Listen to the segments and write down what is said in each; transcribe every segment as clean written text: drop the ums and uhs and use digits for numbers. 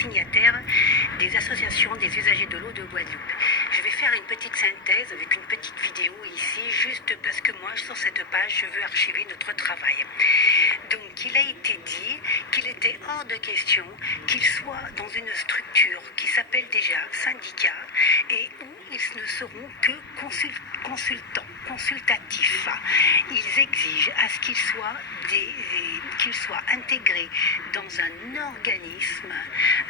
signataires des associations des usagers de l'eau de Guadeloupe. Je vais faire une petite synthèse avec une petite vidéo ici, juste parce que moi, sur cette page, je veux archiver notre travail. Donc, il a été dit qu'il était hors de question qu'il soit dans une structure qui s'appelle déjà syndicat et où ils ne seront que consultatifs. Ils exigent à ce qu'ils soient intégrés dans un organisme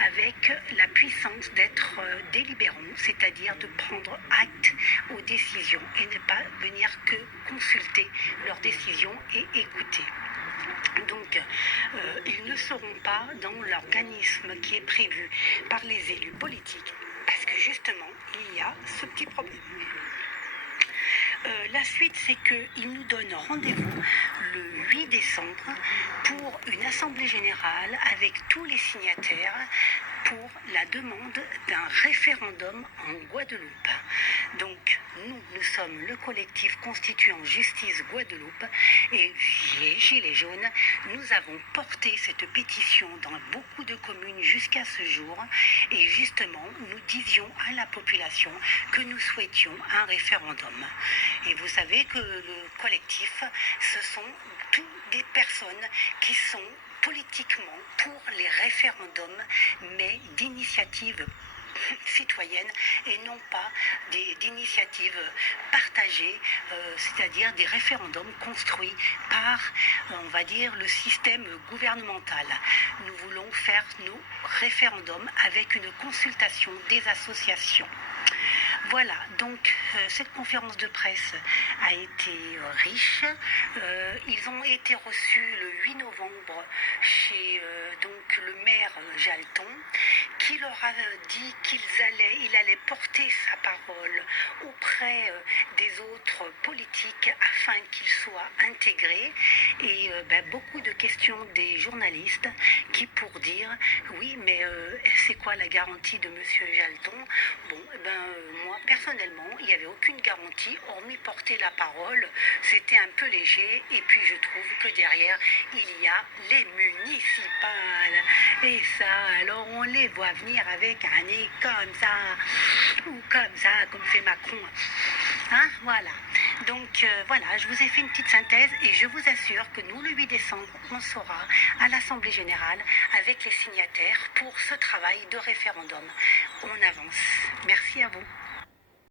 avec la puissance d'être délibérants, c'est-à-dire de prendre acte aux décisions et ne pas venir que consulter leurs décisions et écouter. Donc, ils ne seront pas dans l'organisme qui est prévu par les élus politiques, parce que justement, il y a ce petit problème. La suite, c'est qu'ils nous donnent rendez-vous le 8 décembre pour une assemblée générale avec tous les signataires pour la demande d'un référendum en Guadeloupe. Donc, nous sommes le collectif constituant Justice Guadeloupe et les Gilets jaunes. Nous avons porté cette pétition dans beaucoup de communes jusqu'à ce jour et justement, nous disions à la population que nous souhaitions un référendum. Et vous savez que le collectif, ce sont toutes des personnes qui sont politiquement pour les référendums, mais d'initiative citoyenne et non pas d'initiatives partagées, c'est-à-dire des référendums construits par, on va dire, le système gouvernemental. Nous voulons faire nos référendums avec une consultation des associations. Voilà, donc cette conférence de presse a été riche. Ils ont été reçus le 8 novembre chez donc le maire Jalton, qui leur a dit qu'il allait porter sa parole auprès des autres politiques afin qu'ils soient intégrés. Et beaucoup de questions des journalistes qui pour dire oui, mais c'est quoi la garantie de monsieur Jalton? Bon, moi personnellement, il n'y avait aucune garantie, hormis porter la parole, c'était un peu léger, et puis je trouve que derrière, il y a les municipales, et ça, alors on les voit venir avec un nez comme ça, ou comme ça, comme fait Macron, hein, voilà. Donc voilà, je vous ai fait une petite synthèse, et je vous assure que nous, le 8 décembre, on sera à l'Assemblée Générale avec les signataires pour ce travail de référendum. On avance. Merci à vous.